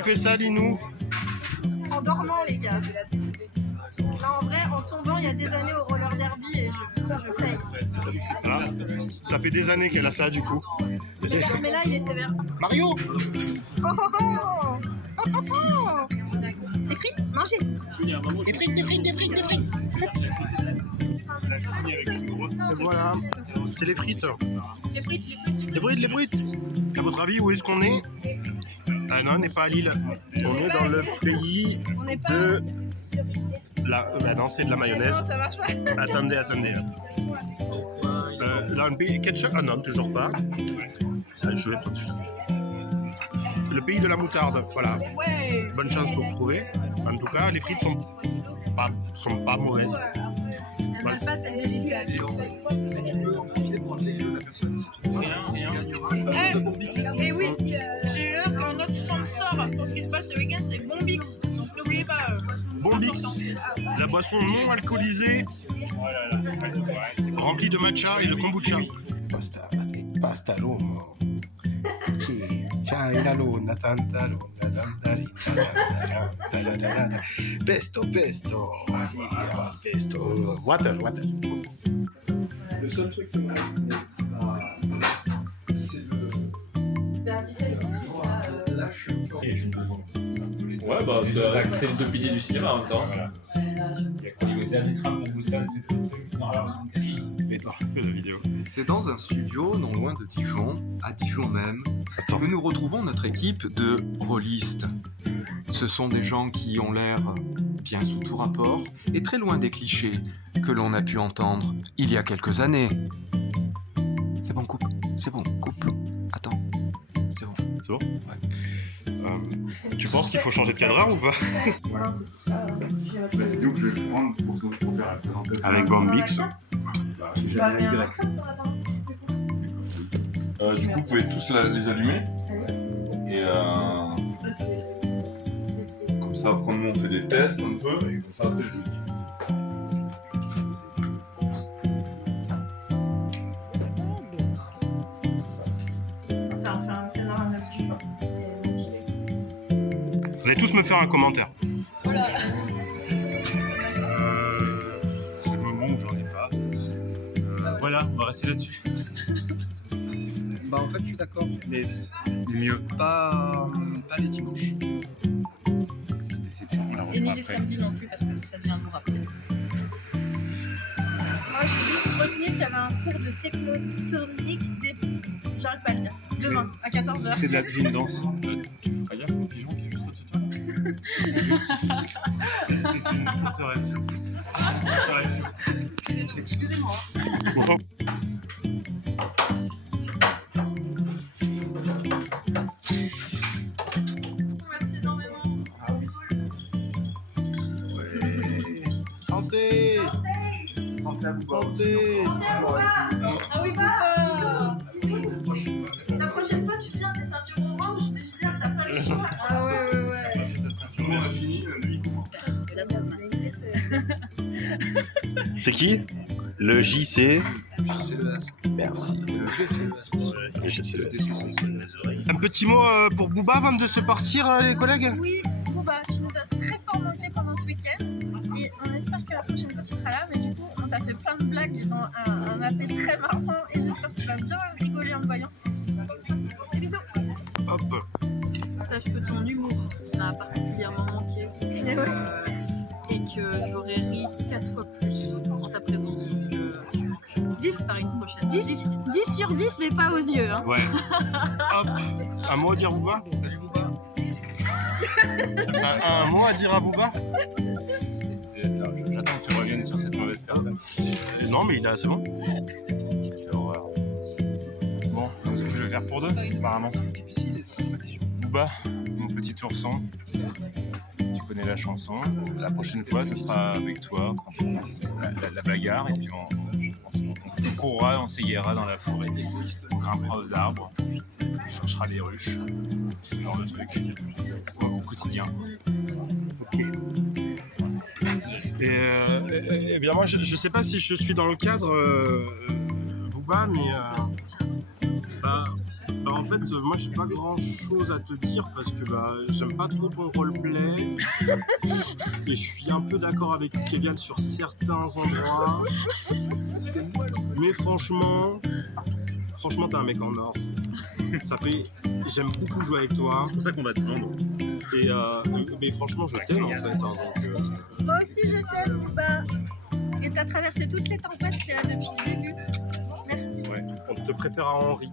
t'es fait ça, Linou? En dormant, les gars. Là, en vrai, en tombant il y a des années au roller derby et je paye. Voilà. Ça fait des années qu'elle a ça, du coup. Mais là, il est sévère. Mario! Oh oh oh! Oh oh oh! Des frites? Mangez! Des frites! Voilà, c'est les frites. Les frites! À votre avis, où est-ce qu'on est? Ah non, on n'est pas à Lille. On est dans le pays de... Bah non, c'est de la mayonnaise. Non, ça marche pas. Attendez. Là, un pays... Ketchup? Ah non, toujours pas. Je vais tout de suite. Le pays de la moutarde, voilà. Ouais. Bonne chance pour trouver. En tout cas, les frites sont pas mauvaises. Bah, C'est délicieux. Et oui, j'ai eu qu'un autre sponsor pour ce qui se passe ce week-end, c'est Bombix. Donc n'oubliez pas. Bombix, la boisson non alcoolisée, remplie de matcha et de kombucha. Pasta l'uomo. C'hai la luna, tanta luna, pesto, si, pesto. Water. Le seul truc qui me reste, c'est Ouais, bah c'est le deux piliers du cinéma en même temps. Voilà. Il y a quoi, il y a dernier tram pour Busan, c'est tout le truc. Non, alors, si. La vidéo. C'est dans un studio non loin de Dijon, à Dijon même, que nous retrouvons notre équipe de rôlistes. Ce sont des gens qui ont l'air bien sous tout rapport et très loin des clichés que l'on a pu entendre il y a quelques années. C'est bon, coupe. Attends, c'est bon. C'est bon? Ouais. Tu penses qu'il faut changer de cadreur ou pas? la vidéo que je vais prendre pour faire la présentation. Avec Bombix. J'ai jamais un direct. Du coup, vous pouvez tous les allumer. Et comme ça, après, nous, on fait des tests un peu. Et comme ça, après, je l'utilise. Vous allez tous me faire un commentaire. Voilà. C'est le moment où j'en ai pas. Voilà, on va rester là-dessus. Bah en fait, je suis d'accord. Mais mieux. Pas les dimanches. Et ni les samedis non plus parce que ça devient lourd après. Moi, j'ai juste retenu qu'il y avait un cours de technotonique des... J'arrive pas à le dire. Demain, à 14h. C'est de la d'une danse. Tu feras gaffe au pigeon qui est juste au-dessus de toi. C'est une correction. Excusez-moi. Merci énormément. Santé! Ah oui, papa. La prochaine fois, tu viens, tes ceintures orange, je te gère, t'as pas le choix. Ah ouais. Sinon, on a fini, lui, il commence. C'est qui? Le JC. Merci. Le GCLS. Un petit mot pour Booba avant de se partir, les collègues? Oui, Booba, tu nous as très fort manqué pendant ce week-end. Et on espère que la prochaine fois, tu seras là. Mais du coup, on t'a fait plein de blagues dans un appel très marrant. Et j'espère que tu vas bien rigoler en me voyant. Des bisous. Hop. Sache que ton humour m'a particulièrement manqué et que j'aurais ri 4 fois plus en ta présence. Donc tu manques. 10 par une prochaine. 10 sur 10, mais pas aux yeux. Hein. Ouais. Hop. Un mot à dire, Booba? Salut Booba. Un mot à dire à Booba? J'attends que tu reviennes sur cette mauvaise personne. Non, mais c'est bon. Quelle horreur. Bon, donc du coup, je vais faire pour deux, apparemment. C'est difficile les informations. Booba, mon petit ourson. Tu connais la chanson. La prochaine fois, ce sera avec toi. La bagarre. Et puis on courra, on s'égayera dans la forêt. On grimpera aux arbres. On cherchera les ruches. Ce genre de truc. Au quotidien. Ok. Et bien moi, je sais pas si je suis dans le cadre Booba, mais en fait, moi j'ai pas grand chose à te dire parce que j'aime pas trop ton roleplay. Et je suis un peu d'accord avec Kegal sur certains endroits. Mais franchement, t'es un mec en or. J'aime beaucoup jouer avec toi. C'est pour ça qu'on va te vendre. Mais franchement, je t'aime en fait. Donc, Moi aussi je t'aime, Booba. Et t'as traversé toutes les tempêtes, t'es là depuis le début. Merci. ouais, on te préfère à Henri.